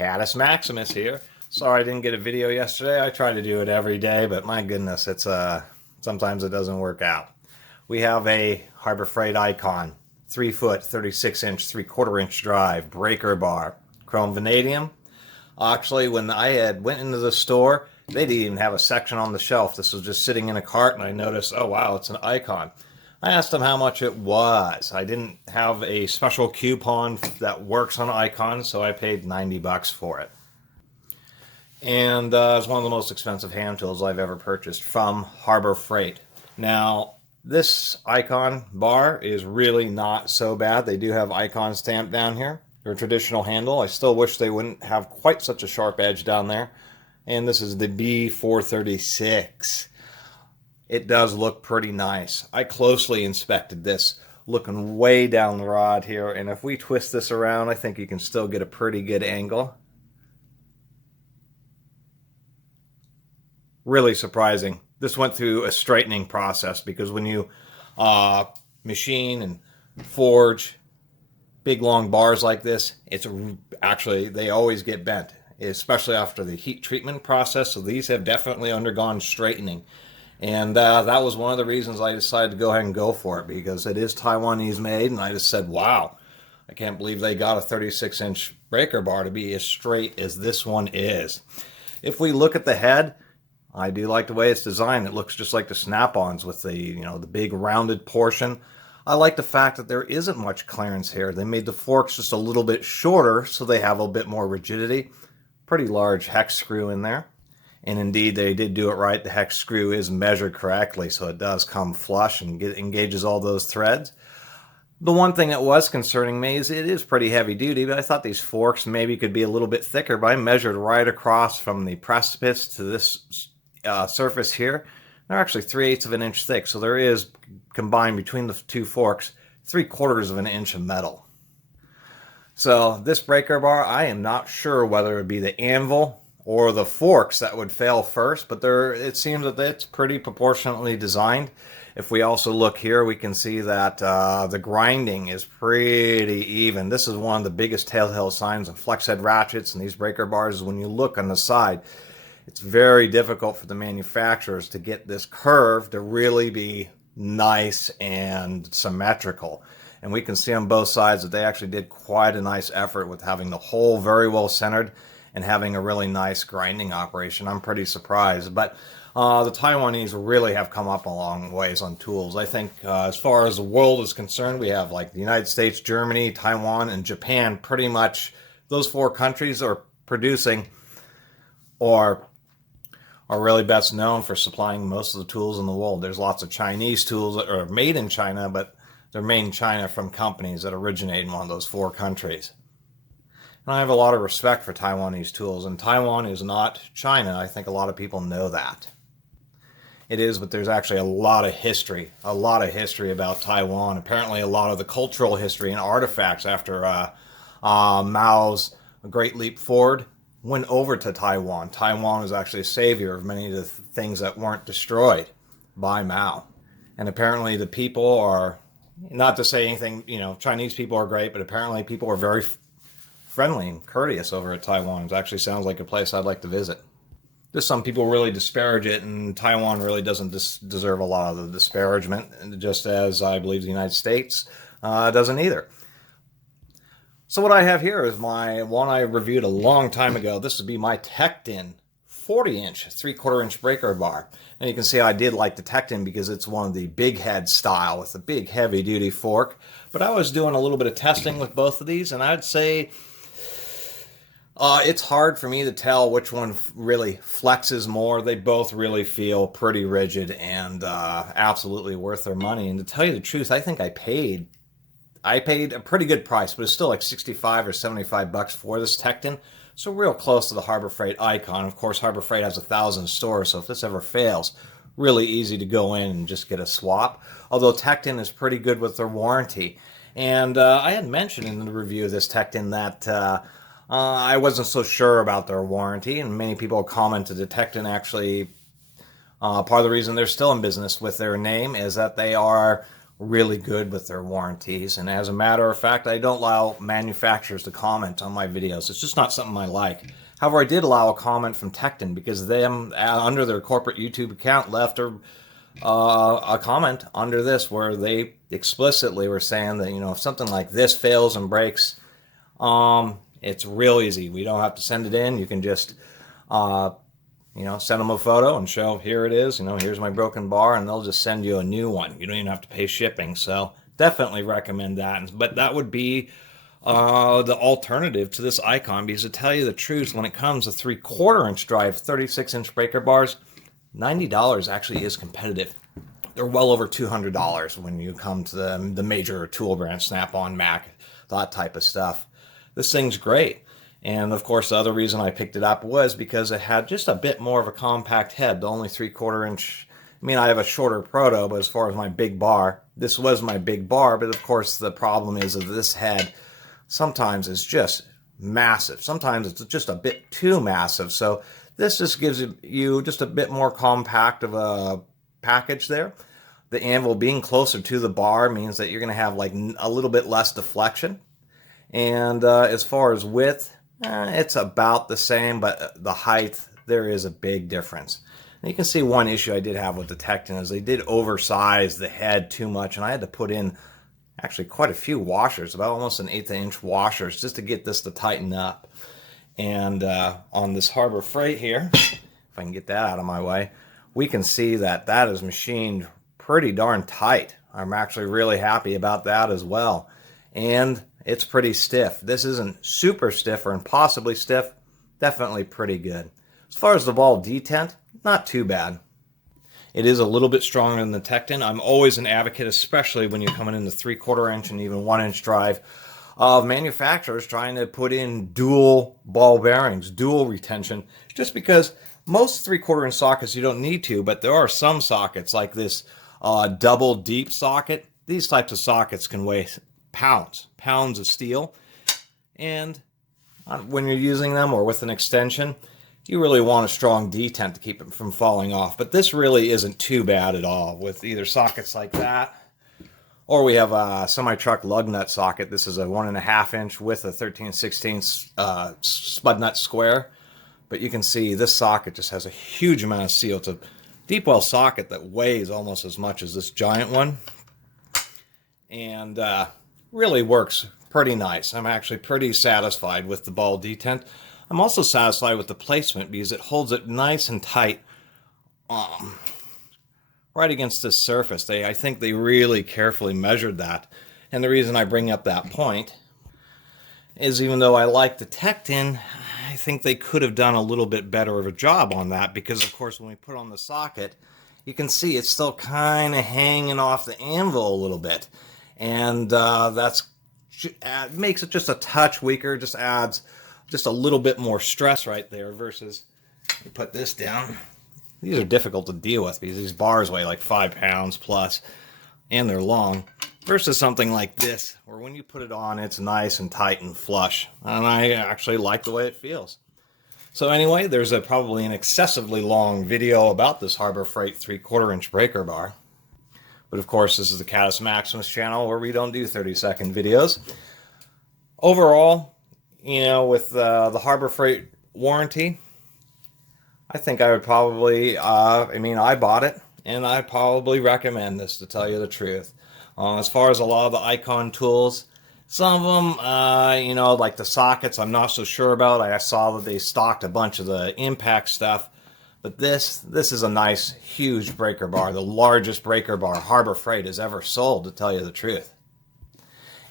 Catus Maximus here. Sorry I didn't get a video yesterday. I try to do it every day, but my goodness, it's sometimes it doesn't work out. We have a Harbor Freight Icon, 3 foot, 36 inch, 3/4 inch drive, breaker bar, chrome vanadium. Actually, when I went into the store, they didn't even have a section on the shelf. This was just sitting in a cart, and I noticed, oh wow, it's an Icon. I asked them how much it was. I didn't have a special coupon that works on Icon, so I paid 90 bucks for it. And it's one of the most expensive hand tools I've ever purchased from Harbor Freight. Now, this Icon bar is really not so bad. They do have Icon stamped down here. They're a traditional handle. I still wish they wouldn't have quite such a sharp edge down there. And this is the B436. It does look pretty nice. I closely inspected this, looking way down the rod here, and if we twist this around, I think you can still get a pretty good angle. Really surprising. This went through a straightening process because when you machine and forge big long bars like this, it's actually, they always get bent, especially after the heat treatment process, so these have definitely undergone straightening. And that was one of the reasons I decided to go ahead and go for it, because it is Taiwanese made, and I just said, wow, I can't believe they got a 36-inch breaker bar to be as straight as this one is. If we look at the head, I do like the way it's designed. It looks just like the snap-ons with the, the big rounded portion. I like the fact that there isn't much clearance here. They made the forks just a little bit shorter so they have a bit more rigidity. Pretty large hex screw in there. And indeed, they did do it right. The hex screw is measured correctly, so it does come flush and engages all those threads. The one thing that was concerning me is it is pretty heavy duty, but I thought these forks maybe could be a little bit thicker, but I measured right across from the precipice to this surface here. They're actually 3/8 of an inch thick, so there is, combined between the two forks, 3/4 of an inch of metal. So this breaker bar, I am not sure whether it would be the anvil or the forks that would fail first, but it seems that it's pretty proportionately designed. If we also look here, we can see that the grinding is pretty even. This is one of the biggest telltale signs of flex head ratchets and these breaker bars is when you look on the side. It's very difficult for the manufacturers to get this curve to really be nice and symmetrical. And we can see on both sides that they actually did quite a nice effort with having the hole very well centered and having a really nice grinding operation. I'm pretty surprised. But the Taiwanese really have come up a long ways on tools. I think as far as the world is concerned, we have like the United States, Germany, Taiwan, and Japan. Pretty much those 4 countries are producing or are really best known for supplying most of the tools in the world. There's lots of Chinese tools that are made in China, but they're made in China from companies that originate in one of those 4 countries. And I have a lot of respect for Taiwanese tools, and Taiwan is not China. I think a lot of people know that. It is, but there's actually a lot of history about Taiwan. Apparently a lot of the cultural history and artifacts after Mao's Great Leap Forward went over to Taiwan. Taiwan was actually a savior of many of the things that weren't destroyed by Mao. And apparently the people are, not to say anything, Chinese people are great, but apparently people are very friendly and courteous over at Taiwan. It actually sounds like a place I'd like to visit. Just some people really disparage it, and Taiwan really doesn't deserve a lot of the disparagement, just as I believe the United States doesn't either. So what I have here is my one I reviewed a long time ago. This would be my Tecton 40-inch, 3/4 inch breaker bar. And you can see I did like the Tecton because it's one of the big head style with the big heavy duty fork. But I was doing a little bit of testing with both of these, and I'd say it's hard for me to tell which one really flexes more. They both really feel pretty rigid and absolutely worth their money. And to tell you the truth, I think I paid a pretty good price, but it's still like 65 or 75 bucks for this Tecton. So real close to the Harbor Freight Icon. Of course, Harbor Freight has 1,000 stores, so if this ever fails, really easy to go in and just get a swap. Although Tecton is pretty good with their warranty. And I had mentioned in the review of this Tecton that I wasn't so sure about their warranty, and many people commented that Tecton actually, part of the reason they're still in business with their name is that they are really good with their warranties. And as a matter of fact, I don't allow manufacturers to comment on my videos. It's just not something I like. However, I did allow a comment from Tecton because them, under their corporate YouTube account, left a comment under this where they explicitly were saying that, you know, if something like this fails and breaks, it's real easy. We don't have to send it in. You can just, you know, send them a photo and show, here it is, you know, here's my broken bar, and they'll just send you a new one. You don't even have to pay shipping. So definitely recommend that. But that would be the alternative to this Icon, because to tell you the truth, when it comes to 3/4 inch drive, 36-inch breaker bars, $90 actually is competitive. They're well over $200 when you come to the major tool brands, Snap-on, Mac, that type of stuff. This thing's great. And of course, the other reason I picked it up was because it had just a bit more of a compact head. The only 3/4 inch, I mean, I have a shorter Proto, but as far as my big bar, this was my big bar. But of course, the problem is that this head sometimes is just massive. Sometimes it's just a bit too massive. So this just gives you just a bit more compact of a package there. The anvil being closer to the bar means that you're going to have like a little bit less deflection. And as far as width, it's about the same, but the height, there is a big difference. And you can see one issue I did have with the Tecton is they did oversize the head too much, and I had to put in actually quite a few washers, about almost an 1/8 inch washers, just to get this to tighten up. And on this Harbor Freight here, if I can get that out of my way, we can see that that is machined pretty darn tight. I'm actually really happy about that as well. And it's pretty stiff. This isn't super stiff or impossibly stiff, definitely pretty good. As far as the ball detent, not too bad. It is a little bit stronger than the Tecton. I'm always an advocate, especially when you're coming into 3/4 inch and even 1-inch drive, of manufacturers trying to put in dual ball bearings, dual retention, just because most 3/4 inch sockets you don't need to, but there are some sockets like this double deep socket. These types of sockets can weigh pounds of steel, and when you're using them or with an extension, you really want a strong detent to keep it from falling off. But this really isn't too bad at all with either sockets like that, or we have a semi-truck lug nut socket. This is a 1.5 inch with a 13/16 spud nut square, but you can see this socket just has a huge amount of steel. It's a deep well socket that weighs almost as much as this giant one, and really works pretty nice. I'm actually pretty satisfied with the ball detent. I'm also satisfied with the placement because it holds it nice and tight right against this surface. I think they really carefully measured that. And the reason I bring up that point is, even though I like the Tecton, I think they could have done a little bit better of a job on that, because of course when we put on the socket, you can see it's still kind of hanging off the anvil a little bit. And that's makes it just a touch weaker, just adds just a little bit more stress right there, versus you put this down. These are difficult to deal with because these bars weigh like 5 pounds plus, and they're long, versus something like this, where when you put it on, it's nice and tight and flush. And I actually like the way it feels. So anyway, there's probably an excessively long video about this Harbor Freight 3/4 inch breaker bar. But of course, this is the Catus Maximus channel where we don't do 30-second videos. Overall, you know, with the Harbor Freight warranty, I think I would probably, I mean, I bought it, and I probably recommend this, to tell you the truth. As far as a lot of the Icon tools, some of them, you know, like the sockets, I'm not so sure about. I saw that they stocked a bunch of the impact stuff. But this is a nice, huge breaker bar, the largest breaker bar Harbor Freight has ever sold, to tell you the truth.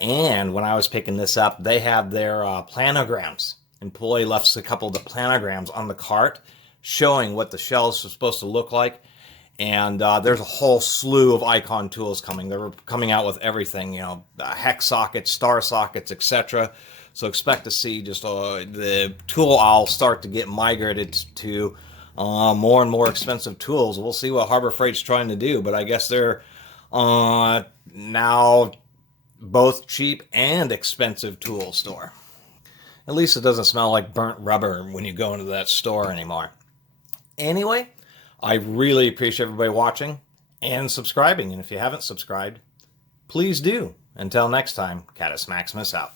And when I was picking this up, they have their planograms. Employee left us a couple of the planograms on the cart, showing what the shells are supposed to look like. And there's a whole slew of Icon tools coming. They're coming out with everything, you know, hex sockets, star sockets, etc. So expect to see just the tool aisle start to get migrated to more and more expensive tools. We'll see what Harbor Freight's trying to do, but I guess they're now both cheap and expensive tool store. At least it doesn't smell like burnt rubber when you go into that store anymore. Anyway, I really appreciate everybody watching and subscribing. And if you haven't subscribed, please do. Until next time, Catus Maximus out.